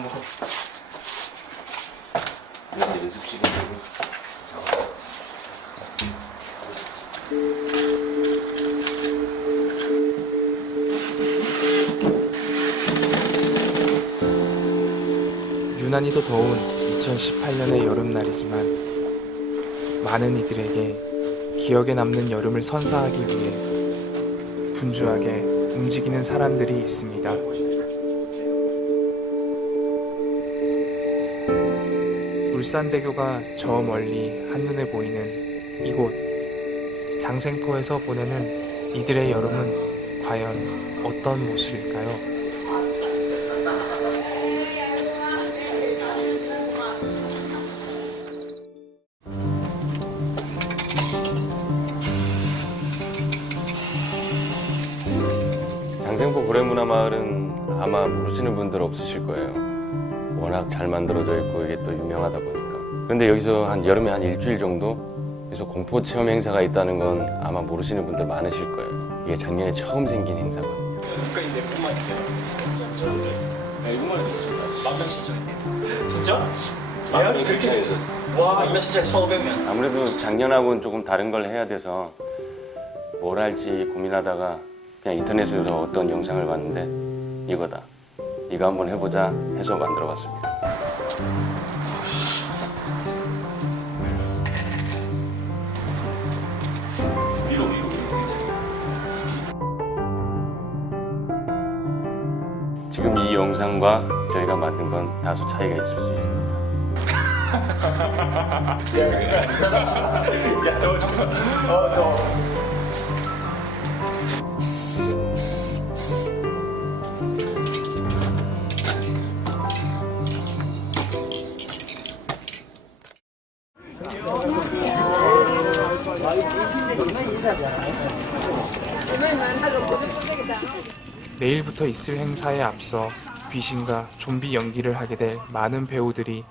뭐 이런 연습 시간이고 유난히도 더운 2018년의 여름날이지만 많은 이들에게 기억에 남는 여름을 선사하기 위해 분주하게 움직이는 사람들이 있습니다. 울산대교가 저 멀리 한눈에 보이는 이곳 장생포에서 보내는 이들의 여름은 과연 어떤 모습일까요? 장생포 고래문화마을은 아마 모르시는 분들 없으실 거예요. 잘 만들어져 있고 이게 또 유명하다 보니까. 근데 여기서 한 여름에 한 일주일 정도 그래서 공포 체험 행사가 있다는 건 아마 모르시는 분들 많으실 거예요. 이게 작년에 처음 생긴 행사거든요. 국가인 내뿐만 있대요. 네, 이것만 해도 만명 신청했대요. 진짜? 예약이 그렇게 돼? 와, 이거 진짜 1,500명. 아무래도 작년하고는 조금 다른 걸 해야 돼서 뭘 할지 고민하다가 그냥 인터넷에서 어떤 영상을 봤는데 이거다. 이거 한번 해보자 해서 만들어 봤습니다. 위로, 위로, 위로. 지금 이 영상과 저희가 만든 건 다소 차이가 있을 수 있습니다. 야, 너, 너, 어, 너. 내일부터 있을 행사에 앞서 귀신과 좀비 연기를 하게 될 많은 배우들이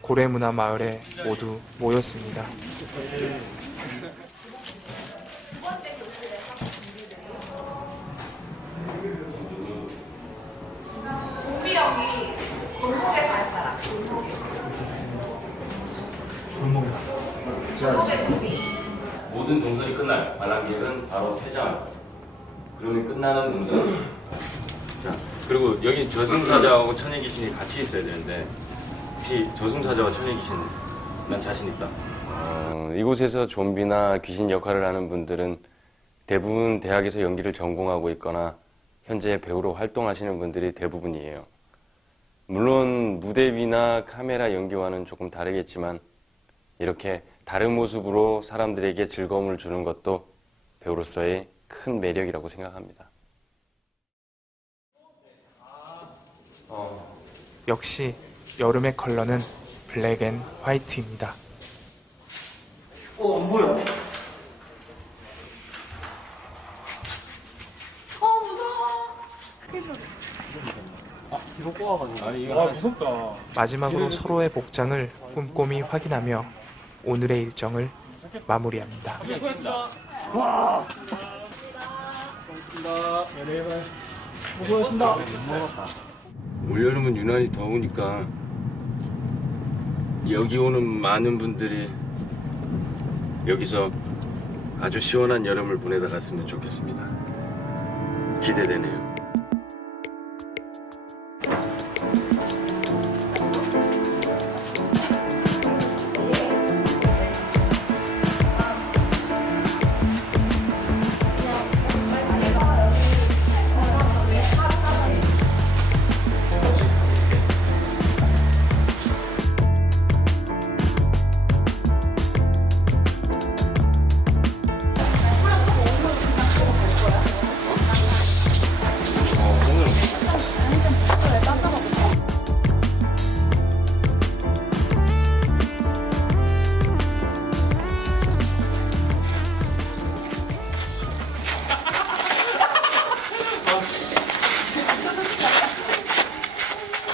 고래문화 마을에 모두 모였습니다. 우비 형이 골목에서 할 사람. 골목에 좀비. 모든 동선이 끝나요. 관람객은 바로 퇴장합니다. 그러면 끝나는 동선. 자, 그리고 여기 저승사자하고 천혜귀신이 같이 있어야 되는데 혹시 저승사자와 천혜귀신 난 자신 있다. 어, 이곳에서 좀비나 귀신 역할을 하는 분들은 대부분 대학에서 연기를 전공하고 있거나 현재 배우로 활동하시는 분들이 대부분이에요. 물론 무대 위나 카메라 연기와는 조금 다르겠지만 이렇게 다른 모습으로 사람들에게 즐거움을 주는 것도 배우로서의 큰 매력이라고 생각합니다. 역시 여름의 컬러는 블랙 앤 화이트입니다. 어, 안 보여. 어 무서워. 이거 꼬아가지고. 아니, 이거 와, 무섭다. 마지막으로 서로의 복장을 꼼꼼히 확인하며 오늘의 일정을 마무리합니다. 수고했습니다. 와. 고맙습니다. 네, 네. 수고했습니다. 올여름은 유난히 더우니까 여기 오는 많은 분들이 여기서 아주 시원한 여름을 보내다 갔으면 좋겠습니다. 기대되네요.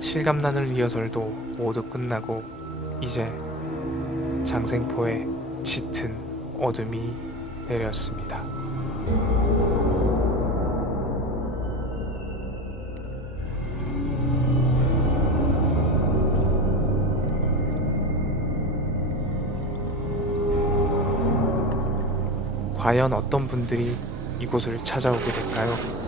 실감나는 리허설도 모두 끝나고 이제 장생포에 짙은 어둠이 내렸습니다. 과연 어떤 분들이 이곳을 찾아오게 될까요?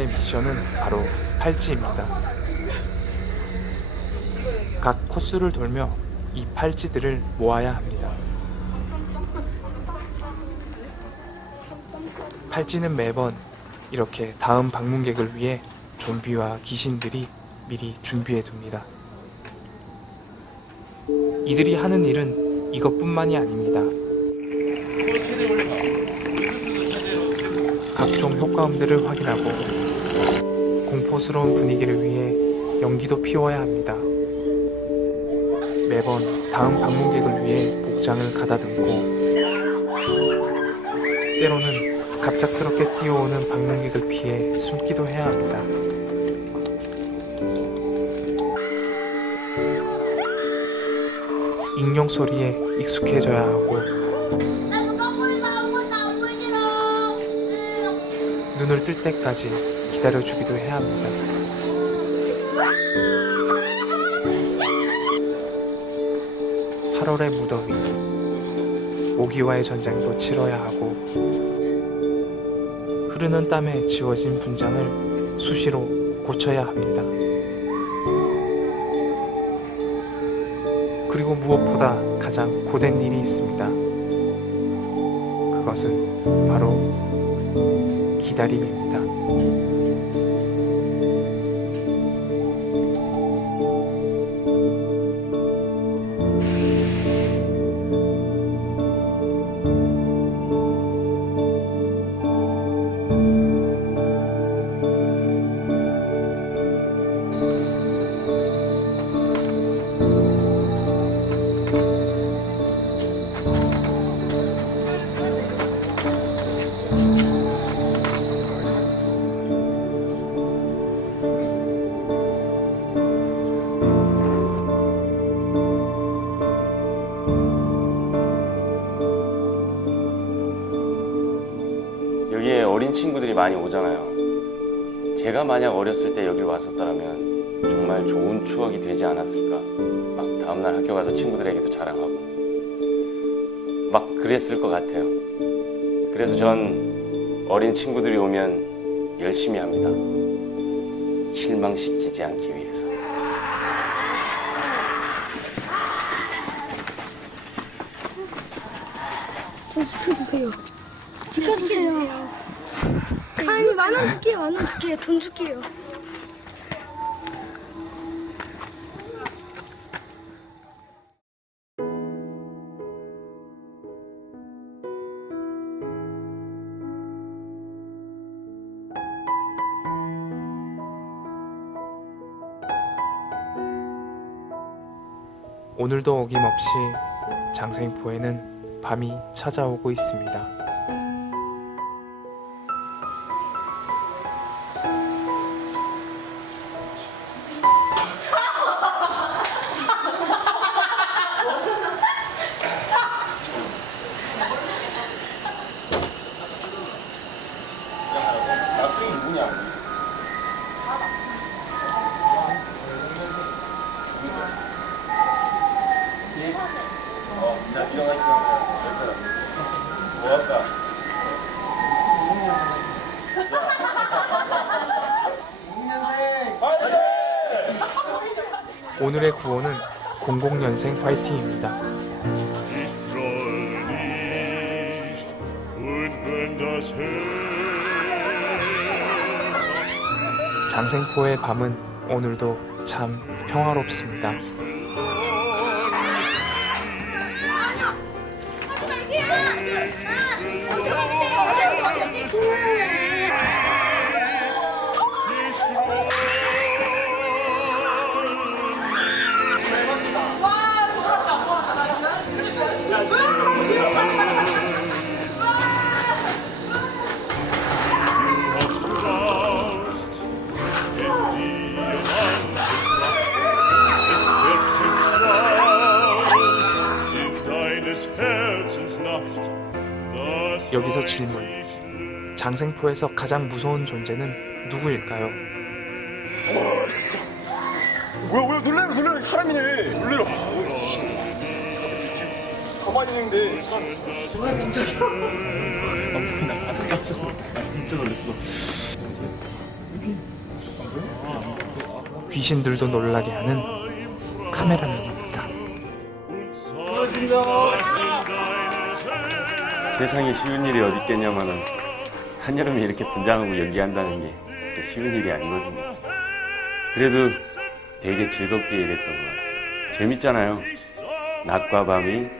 올 여름의 미션은 바로 팔찌입니다. 각 코스를 돌며 이 팔찌들을 모아야 합니다. 팔찌는 매번 이렇게 다음 방문객을 위해 좀비와 귀신들이 미리 준비해 둡니다. 이들이 하는 일은 이것뿐만이 아닙니다. 각종 효과음들을 확인하고 공포스러운 분위기를 위해 연기도 피워야 합니다. 매번 다음 방문객을 위해 복장을 가다듬고 때로는 갑작스럽게 뛰어오는 방문객을 피해 숨기도 해야 합니다. 익룡 소리에 익숙해져야 하고 눈을 뜰 때까지 기다려주기도 해야 합니다. (8월의) 무더위 모기와의 전쟁도 치러야 하고 흐르는 땀에 지워진 분장을 수시로 고쳐야 합니다. 그리고 무엇보다 가장 고된 일이 있습니다. 그것은 바로 기다림입니다. 제가 만약 어렸을 때 여기 왔었다면 정말 좋은 추억이 되지 않았을까. 막 다음날 학교 가서 친구들에게도 자랑하고 막 그랬을 것 같아요. 그래서 전 어린 친구들이 오면 열심히 합니다. 실망시키지 않기 위해서. 좀 지켜주세요. 지켜주세요. 만원 줄게요. 만원 줄게요. 돈 줄게요. 오늘도 어김없이 장생포에는 밤이 찾아오고 있습니다. 뭐 할까? 오늘의 구호는 00년생 화이팅입니다. 장생포의 밤은 오늘도 참 평화롭습니다. 여기서 질문. 장생포에서 가장 무서운 존재는 누구일까요? 뭐야 뭐야 놀래라 놀래라 사람이네 놀래라 가만히 있는데 귀신들도 놀라게 하는 카메라맨입니다. 세상에 쉬운 일이 어디 있겠냐마는 한여름에 이렇게 분장하고 연기한다는 게 쉬운 일이 아니거든요. 그래도 되게 즐겁게 일했던 것 같아요. 재밌잖아요. 낮과 밤이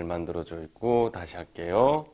잘 만들어져 있고 다시 할게요.